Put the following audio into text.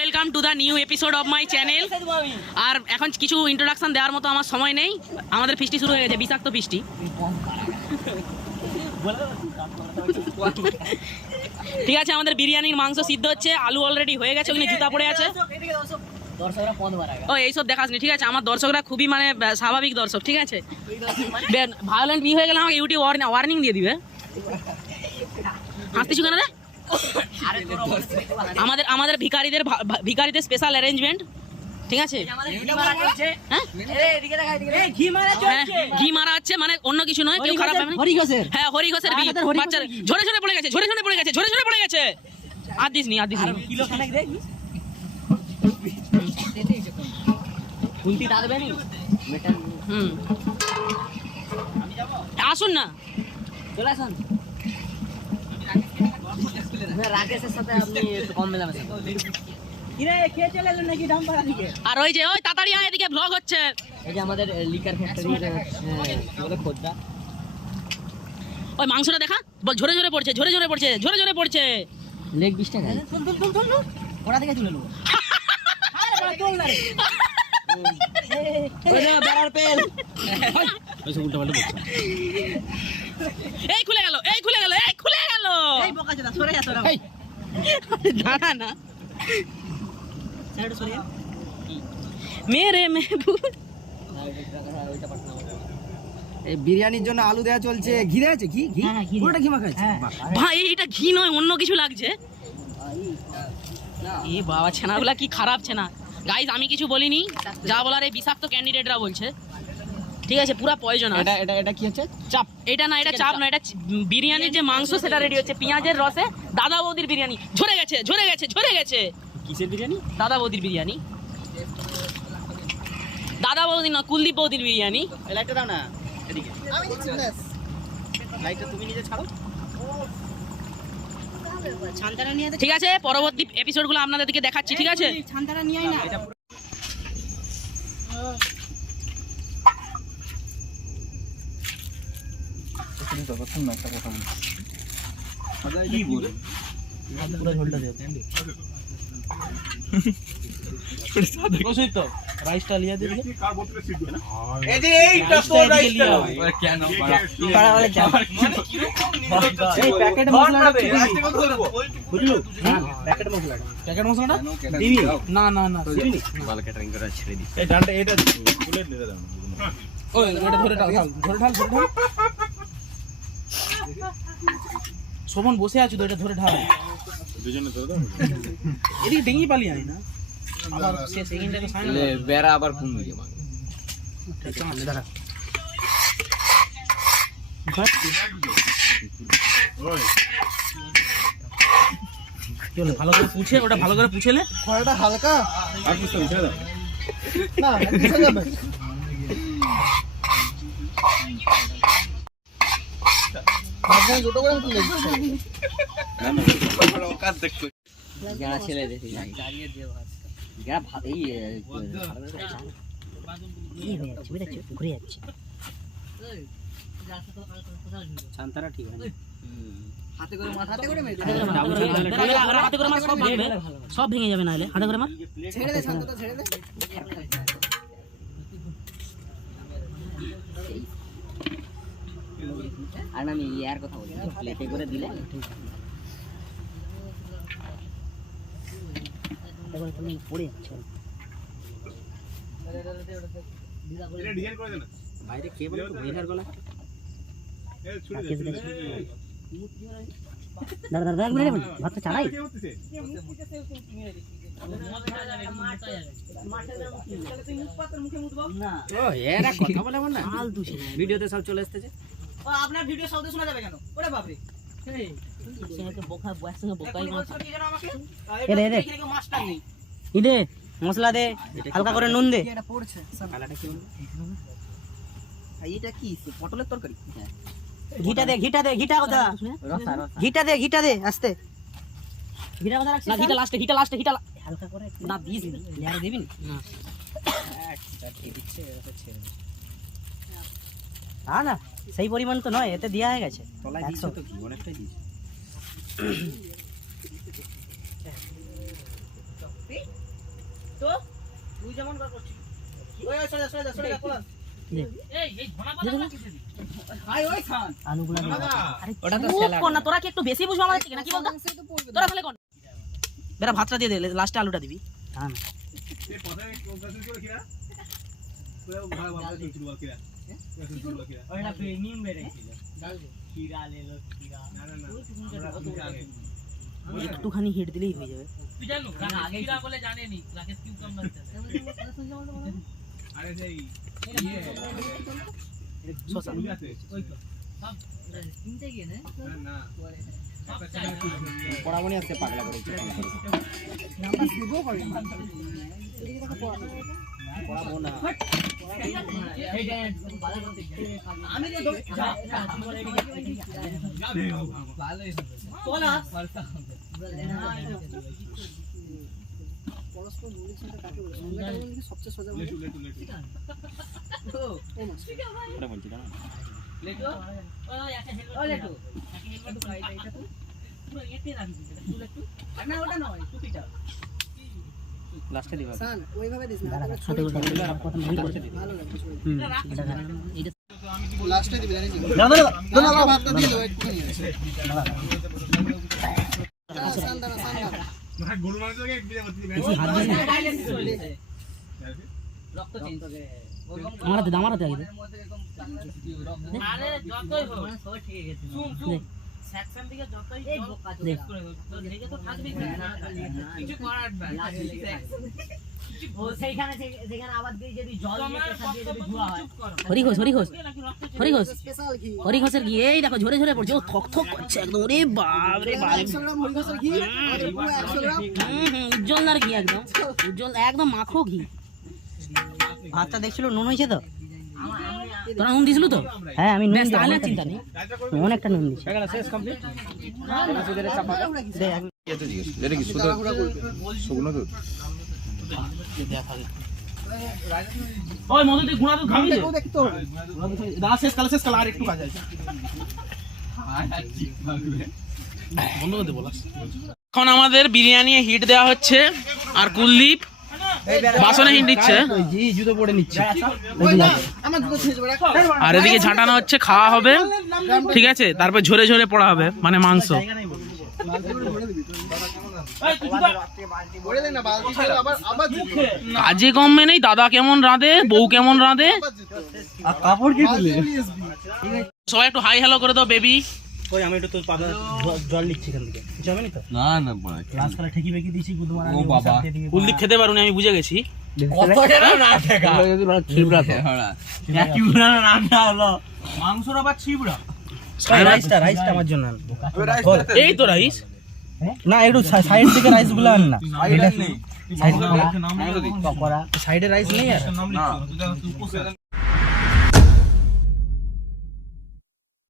Welcome to the new episode of my channel. আর এখন কিছু ইন্ট্রোডাকশন দেওয়ার মতো আমার সময় নেই, আমাদের ফিস্টি শুরু হয়ে গেছে, বিষাক্ত ফিস্টি। ঠিক আছে, আমাদের বিরিয়ানির মাংস সিদ্ধ হচ্ছে, আলু অলরেডি হয়ে গেছে, ওখানে জুতা পড়ে আছে। ও এইসব দেখাসনি, ঠিক আছে? আমার দর্শকরা খুবই মানে স্বাভাবিক দর্শক, ঠিক আছে? ভায়োলেন্ট বি হয়ে গেলে আমাকে ইউটিউব ওয়ার্নিং দিয়ে দিবে। হাসতেছু কেন রে? আমাদের ভিখারিদের স্পেশাল অ্যারেঞ্জমেন্ট, ঠিক আছে? ঘি মারা হচ্ছে, মানে অন্য কিছু নয়, কেউ খারাপ ভাবে না। হ্যাঁ, হরি ঘোষের বাচ্চারা ঝরে ঝরে পড়ে গেছে, ঝরে ঝরে পড়ে গেছে, ঝরে ঝরে পড়ে গেছে। আর দিস নি। আসুন না, চলে আসুন। রাকেশের সাথে আপনি একটু কম মেলামেশা করেন। আর ওই যে ওই তাড়াতাড়ি আয়, এদিকে ব্লগ হচ্ছে। এই যে আমাদের লিকার ফ্যাক্টরির খোদ্দা, ওই মাংসটা দেখা, বল ঝরে ঝরে পড়ছে, ঝরে ঝরে পড়ছে, ঝরে ঝরে পড়ছে। লেগ 20 টাকা ওরা থেকে তুলে নেবো। এই খুলে গেল, এই খুলে গেল, এই খুলে গেল। দাঁড়া না, মেরে মেহবুব। বিরিয়ানির জন্য আলু দেওয়া চলছে, ঘি দেওয়া আছে, ঘি পুরোটা ঘি মাখাচ্ছে। ভাই এটা ঘি নয়, অন্য কিছু লাগছে। এ বাবা, ছেনাগুলা কি খারাপ ছেনা। গাইস আমি কিছু বলিনি, যা বলার এই বিষাক্ত ক্যান্ডিডেটরা বলছে, ঠিক আছে? পুরা পয়জন। এটা কি হচ্ছে? চাপ। এটা না, এটা চাপ না, এটা বিরিয়ানির যে মাংস সেটা রেডি হচ্ছে পেঁয়াজের রসে। দাদা বৌদির বিরিয়ানি ঝরে গেছে, ঝরে গেছে, ঝরে গেছে। কিসের বিরিয়ানি? দাদা বৌদির বিরিয়ানি। দাদা বৌদি না, কুলদীপ বৌদির বিরিয়ানি। লাইটটা দাও না এদিকে, আমি দিচ্ছি প্লাস লাইটটা তুমি নিজে ছাড়ো। ছানতারা নিয়ে, ঠিক আছে? পরবর্তী এপিসোডগুলো আপনাদের দিকে দেখাচ্ছি, ঠিক আছে? ছানতারা নিয়ে আই না। রাইসটা লিয়া দিবি এই যে এইটা তো রাইসটা কেন পাড়া वाले क्या এই প্যাকেট মশলাটা রাইসটা কত ধরবো বুঝলো? প্যাকেট মশলাটা দিবি না না না দিবি না, বাল ক্যাটারিং করে ছেড়ে দি। এই ডালটা এটা খুলে দিতে দাও। ওই এটা ধরে ঢাল, ধরে ঢাল। শোভন বসে আছো তো, এটা ধরে ঢাল। দুজনে ধরে দাও, এদিকে ডেঙ্গি পালিয়ে আয় না। আবার সে সেকেন্ডটাকে সামনে বেরা আবার কোন দিকে মার। ঠিক আছে দাঁড়া। চলো ভালো করে পুছে, ওটা ভালো করে পুছেলে খড়টা হালকা আর পুছে উঠে দাও না, পুছে যাবে। আপনি ছোট করে তুলে দিচ্ছেন না না, বড় কাজ দেখো। যারা ছেলে দেখি দাঁড়িয়ে দিয়ে যারা এই ঘুরে যাচ্ছে ছানতারা, ঠিক আছে? হাতে করে মার, হাতে করে মার, সব ভেঙে যাবে না হলে। হাতে করে মার, ছেড়ে দে শান্তটা, ছেড়ে দে। আর আমি ইয়ার কথা বলি, প্লেটে করে দিলে তুমি পড়ে যাচ্ছে। বাইরে কে বলে ভৈরার গলা? দাদা দাদা ভাতটা চালাই। ভিডিওতে সব চলে আসতেছে। আপনার ভিডিও শব্দ শোনা যাবে কেন? ওরে বাপরে, মশলা দে, হালকা করে নুন দে। পটলের তরকারি। ঘিটা দে, ঘিটা দে, ঘিটা কথা, ঘিটা দে, ঘিটা দে, আস্তে। ঘিটা কথা রাখছিস না, ঘিটা লাস্টে, ঘিটা লাস্টে, ঘিটা হালকা করে না দিস নি, লেয়ারে দিবি না। না সেই পরিমাণ তো নয়, এতে দেওয়া হয়ে গেছে। তলায় দিয়েছো তো কি অনেকটাই দিয়েছো। তোরা কি একটু বেশি বুঝবো আমাদের থেকে না কি বলতো তোরা তাহলে কোন বেটা ভাতটা দিয়ে দে লাস্টে আলুটা দিবি একটুখানি হিট দিলেই হয়ে যাবে পড়ামনি আজকে পাগলা করেছে পড়াবো না লাস্টে দিবা ওইভাবে দিস না লাস্টে দিবি জানিস না না না ভাতটা দিয়ে দাও একটু নিয়ে না গরু মাংস থেকে এক বিলে করতে দিবি রক্ত চেঞ্জ হবে আমারতে আগে আরে যতই হোক সব ঠিক আছে শুন সেকশন থেকে যতই দেখ করে তো দেখে তো থাকবি কিছু করার নাই ও সেইখানে যেখানে আবার দিয়ে যদি জল দিয়ে প্রেসার দিয়ে যদি ধোয়া হয় হরিঘোষের ঘি এই দেখো ঝরে ঝরে পড়ছে ও থক থক করছে একদম ওরে বাপ রে বাপ 100 গ্রাম হরিঘোষের ঘি আমাদের পুরো 100 গ্রাম উজ্জ্বলদার ঘি একদম উজ্জ্বল একদম মাখো ঘি ভাতটা দেখছিল নুন হয়েছে তো তোরা নুন দিছিল তো হ্যাঁ আমি নুন তাহলে চিন্তা নেই অনেকটা নুন দিছি শেষ কমপ্লিট সুদের চাপা দে এত জিজ্ঞেস এটা কি সুদ শুকনো দুধ ওই মধু দিয়ে গুণা দুধ খাবি যে দাদা শেষ কালে আর একটু কাজ আছে বন্ধ করে দে বলাস এখন আমাদের বিরিয়ানি হিট দেওয়া হচ্ছে আর কুলদীপ বাসনে হিট দিচ্ছে জুতো পরে নিচ্ছে আর এদিকে ঝাঁটানো হচ্ছে খাওয়া হবে ঠিক আছে তারপর ঝরে ঝরে পড়া হবে মানে মাংস কাজে কম নেই দাদা কেমন রাঁধে বউ কেমন রাঁধে সবাই একটু হাই হ্যালো করে দাও বেবি কই আমি একটু তো জল নিচ্ছি এখান থেকে যাবে না তো না না ক্লাস করে ঠিকই বেকি দিছি গুদ মারা ও বাবা কুলদীপ খেতে পারুনি আমি বুঝে গেছি কত টাকা না টাকা ছিবড়া তো হ্যাঁ কিউরা না হলো মাংসর আবার ছিবড়া রাইসটা আমার জন্য এই তো রাইস না একটু সাইড থেকে রাইস গুলো আন না সাইড নেই সাইডে রাইস নেই আর